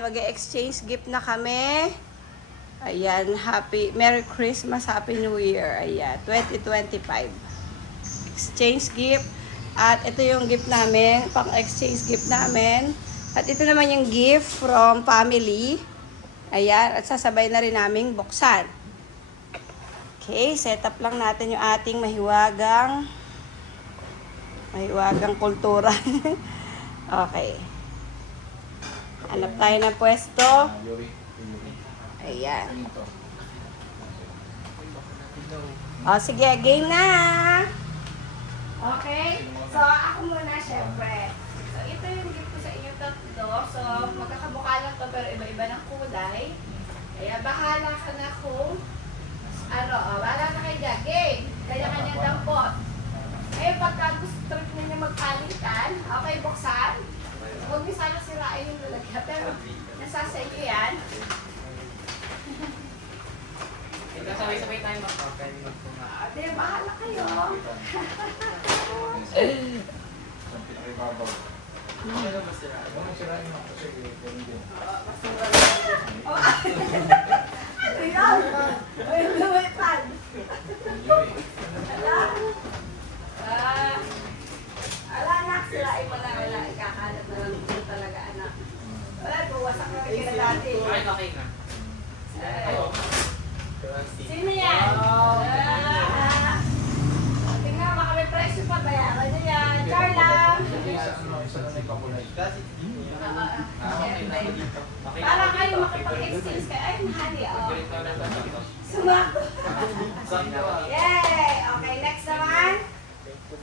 Mag-exchange gift na kami. Ayan, Merry Christmas, Happy New Year. Ayan, 2025. Exchange gift. At ito yung gift namin, pang-exchange gift namin. At ito naman yung gift from family. Ayan, at sasabay na rin naming buksan. Okay, set up lang natin yung ating mahiwagang kultura. Okay. Hanap tayo ng pwesto. Ayan. O, sige, game na! Okay? So, ako muna, syempre. So, ito yung gift ko sa inyo tatlo. So, magkakabuka lang to pero iba-iba ng kulay. Kaya, bahala ka na kung bahala na kayo dyan. Game! Kanya-kanya dampot. Ngayon, pagka gusto ninyo magpalitan, okay, buksan. Huwag niyo sana sirain yung lalagyan, pero nasa sa inyo yan. Sabay-sabay tayo mag-open. Di, bahala kayo. Ano ba sirain? Sirain mo kasi Ano yan? Ay, lumitan. Ala, anak, sirain mo lang. Wala, ikakalat na lang dito talaga, anak. Wala, buwasak na rin kita dati. Okay na. Sino yan? Tingnan, baka may presyo pa, bayaran niyo yan. Carla! Isa na may pakulay. Para kayo makipag-exchange kayo. Ay, mahali, Sumakto. Yay! Okay, next naman.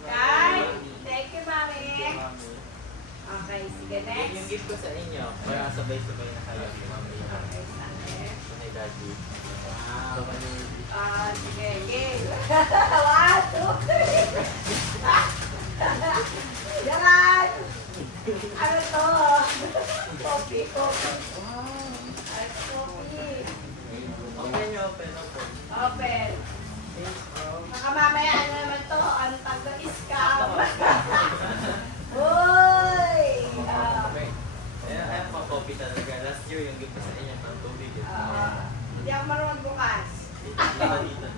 Kai. Thank you, mami. Okay, sige, next. Yung gift ko sa inyo, para sabay-sabay na kayo. Okay, saan Hey, Daddy. sige, game. 1, 2, 3. Yan! Ano to? Coffee. Ay, coffee. Okay nyo, open ako. Open. Baka mamaya ano naman to? Ano taga-scam? Uy! Ayaw pang coffee talaga. Last year, yung gift ko sa inyo, pang tubig. Hindi ako marunong bukas. Dito.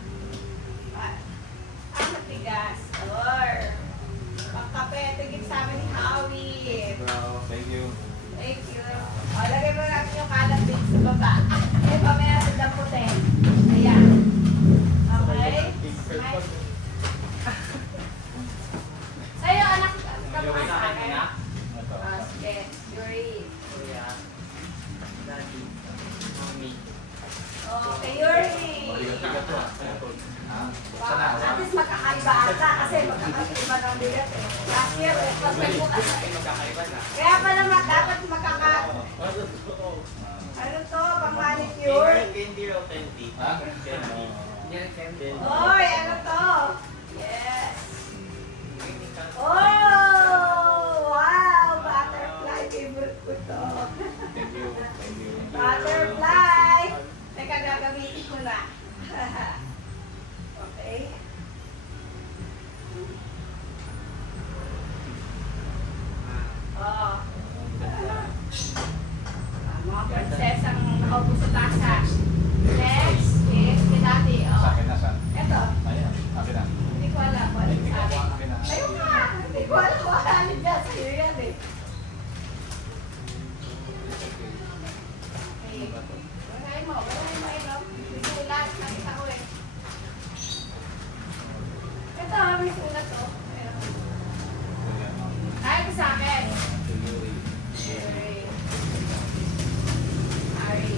Matigas. Or, pagkape, tigil sa amin ni Howie. Thank you. Thank you. O, lagay mo natin yung kalat din sa baba. Pamaya natin ng puti. Ayan. Okay? Sa'yo, anak, kabukas sa akin. Sige, Yuri. Kuya. Daddy. Mommy. Okay, Yuri. At least magkakaiba ata kasi magkakaiba ng bigat eh. Last year, mas may bukas na eh. Magkakaiba na. Kaya pala dapat ano to, pang manicure? Candy raw, candy. Candy. Yan, candy. Oy, ano to? Yes. Oh, wow, butterfly. Favorite ko to. Thank you. Butterfly. Teka, gagamitin ko na. Okay. Oh. Mga prinsesang nakaupo sa tasa. Next is kinati. Sa Oh. akin na, saan? Ito. Ayan, akin na. Hindi ko alam kung ano sa akin. Akin na. Ayun nga. Hindi ko alam kung ano dyan. Sa'yo yan eh. Okay. Wala mo. May sulat. Nakita ko eh. Ito, may sulat to. Ay, ito sa akin. Ari.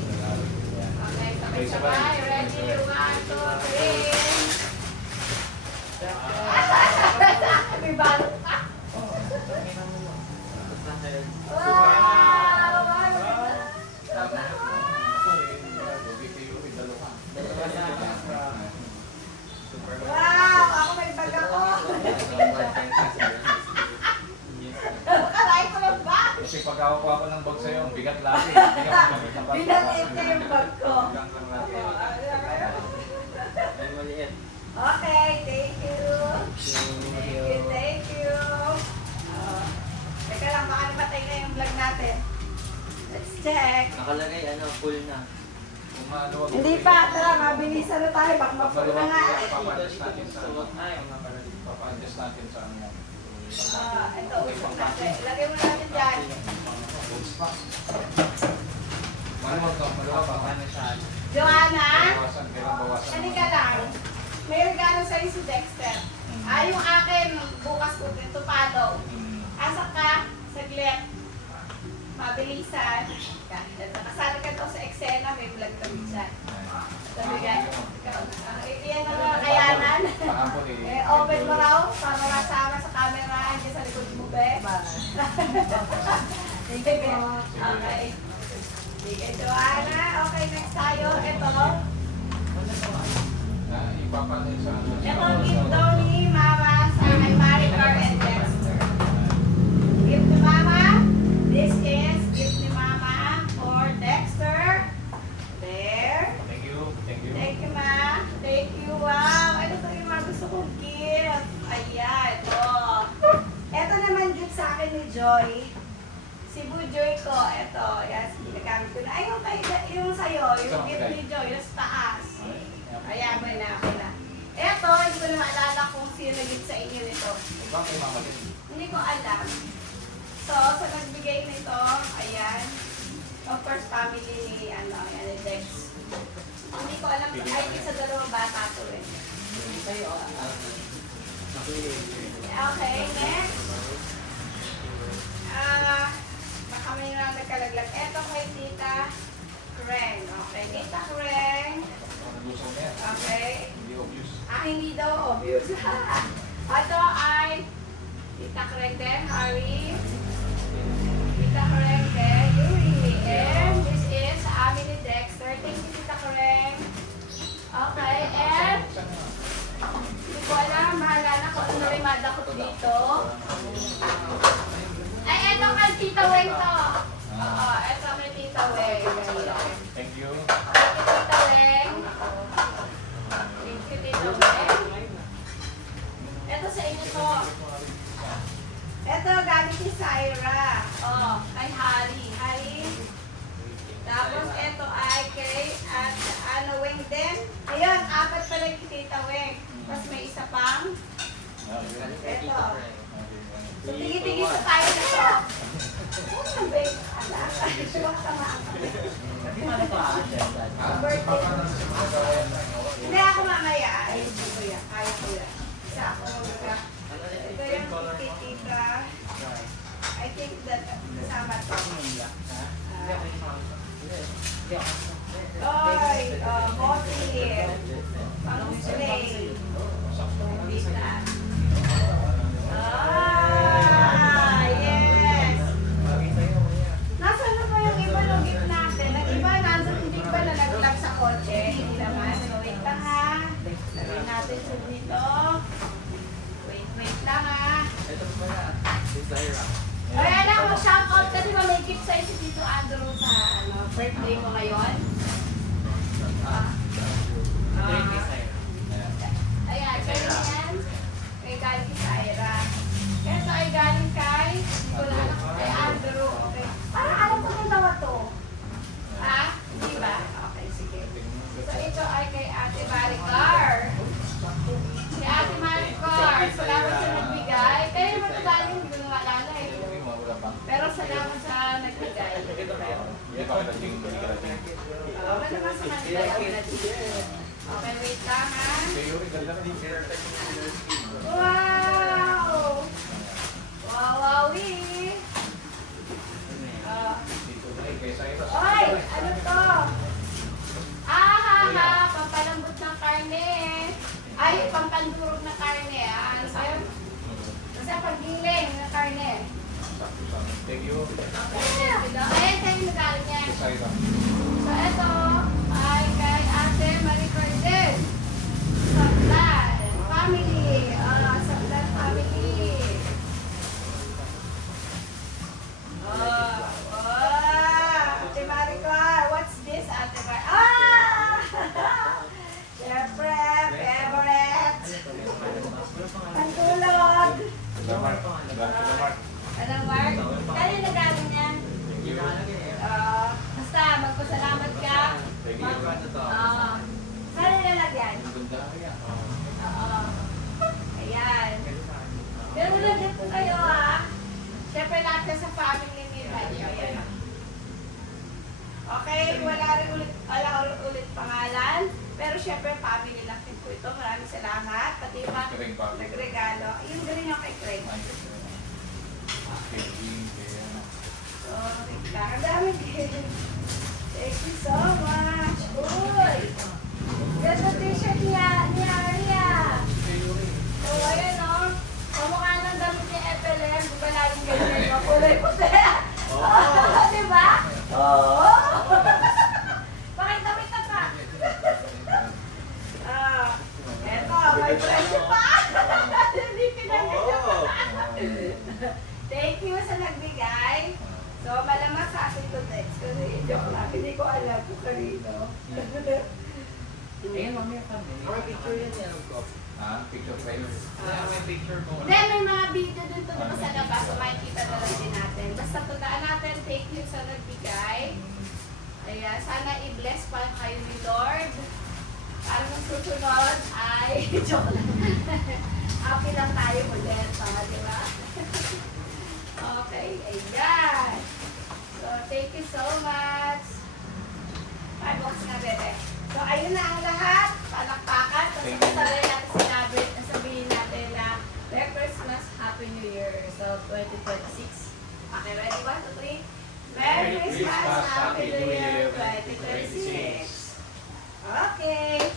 Okay, sabay-sabay. Ready? 1, 2, 3. May balot pa. Wow! Wow! Ako may bag ako. Kalain ko lang ba? Kasi pag ako ng bag sa'yo, ang bigat lagi. Binaliit niya yung bag ko. Ay, maliit. Okay, thank you. Thank you. Teka lang, baka namatay na yung vlog natin. Let's check. Nakalagay, full na. Kung maluwag. Hindi pa, tara, mabilisan na tayo. Baka mapuno na nga. Papa-adjust natin sa papa-adjust natin sa ano. Ito, usap natin. Lagay mo natin dyan. Maluwag to, maluwag pa. Paano siya? Joanna, Bawasan, kailangan bawasan. halika lang. May regalo sa'yo si Dexter. Yung akin, bukas ko dito palo. Asa ka, saglit. Mabilisan. Nakasali ka to sa eksena, may vlog kami dyan. Sabi ka, iyan ang mga kayanan. Kahapon Open mo raw, para masama sa camera, hindi sa likod mo, be. Sige, be. Okay. Sige, Joanna. Okay, next tayo. Ito. Ipapanin sa ano. Ito ang gift daw ni Mama sa kay Maricar and Dexter. Gift ni Mama. This is gift ni Mama for Dexter. There. Thank you, thank you. Thank you, Ma. Thank you. Wow. Ano to yung mga gusto kong gift? Ayan. Oh. Ito naman gift sa akin ni Joy. Si Bujoy ko. Ito. Yan. Ginagamit ko na. Ay, yung sa'yo. Yung gift ni Joy. Yung sa taas. Ayan, may na ako na. Ito, hindi ko na maalala kung sino nag-gift sa inyo nito. Iba kay mama din. Hindi ko alam. So, sa nagbigay nito, ayan. Of course, family ni, yan, ni Dex. Hindi ko alam, ay, sa dalawang bata to eh. Sa'yo, Okay, next. Baka may lang nagkalaglag. Ito kay Tita Kren. Okay, Tita Kren. Gusto niya. Okay. Hindi obvious. Hindi daw obvious. Ito ay Tita Kren din, Harry. Tita Kren din, Yuri. And this is sa amin ni Dexter. Thank you, Tita Kren. Okay, and hindi ko alam, maalala ko ano rin madakot dito. Ay, eto kay Tita Weng to. Oo, eto kay Tita Weng. Thank you. Thank you, Tita Weng. Thank you, Tita Weng. Eto sa inyo to. Eto, galing si Syra. Oh, kay Harry. Harry. Tapos, eto ay kay Weng din. Ayun, apat pala yung Tita Weng. Tapos may isa pang. Eto. So, tigi-tigi sa tayo na to. Ano ba yung anak? Suwak sama ako. Birthday. Hindi ako mamaya. Ayun ko yan. Kaya ko yan. Isa ako mga. Ito yung tita. I think that kasama to. Oy, bottle. Pang-spray. Tita. Yes. Nasaan na ba yung iba ng gift natin? Ang iba, nandun hindi pa nalaglag sa kotse. Hindi naman. So, wait lang ha. Lagyan natin siya dito. Wait lang ha. Ito pa na. Desire. Ay, alam mo, shout out kasi ba may gift sa'yo si Tito Andrew sa birthday mo ngayon? Drink desire. Ayan, sa'yo yan. Kay galing kay Syra. Ito ay galing kay, hindi ko na alam, kay Andrew. Okay. Parang alam ko na nawa to. Ha? Hindi ba? Okay, sige. So ito ay kay Ate Maricar. Si Ate Maricar, salamat sa nagbigay. Kaya naman ito galing, hindi ko na maalala eh. Wala pa. Pero salamat sa nagbigay. Hindi pa kita ding, hindi kita ding. Ano naman sa kanila? Okay, wait lang ha. Kay Yuri, ganda ka din. Wow! Wow, wowie! Dito na kay Cyrus. Oy! Ano to? Pampalambot ng karne. Ay, pampandurog na karne. Ano ba yun? Basta paggiling na karne. Thank you. Ayan, sa'yo yung nagaling niya. Kay Cyrus. So, ito ay kay Ate Maricar din. Sablan family. Sablan family. Ate Maricar. What's this, Ate Maricar? Siyempre, favorite. Pantulog. Salamat. Salamat. Anong Mark? Kaya nagaling yan? Thank you. Okay, wala ulit pangalan. Pero syempre, family lang din po ito. Maraming salamat. Pati ba, Craig Bobby. nagregalo. Yung galing yung kay Craig. So, ang dami din. Thank you so much. Uy! Ganda t-shirt niya, ni Aria. So, ayan o. Kamukha ng damit ni FLM. Di ba laging ganyan? Makulay puti. Oh. Diba? Oo. Pakita pa. Eto, may presyo pa. Hindi pinagkakita pa. Thank you sa nagbigay. So, malamang sa akin to text. Kasi joke lang. Hindi ko alam kung kanino. Ayun, mamaya kami. Or picture yan yan ko. Picture frame. May picture mo. Hindi, may mga video dun to sa labas. So, makikita na lang din natin. Basta tandaan natin, thank you sa nagbigay. Ayan, sana i-bless pa kayo ni Lord. Para nung susunod ay, joke lang. Happy lang tayo ulit, di ba? Okay, ayan. So, thank you so much. Bye, box na, bebe. So, ayun na ang lahat. Palakpakan. Tapos sabihin natin sinabi, sabihin natin na Merry Christmas, Happy New Year. So, 2026. Okay, ready? 1, 2, 3. Merry Christmas, Happy New Year, 2026. Okay.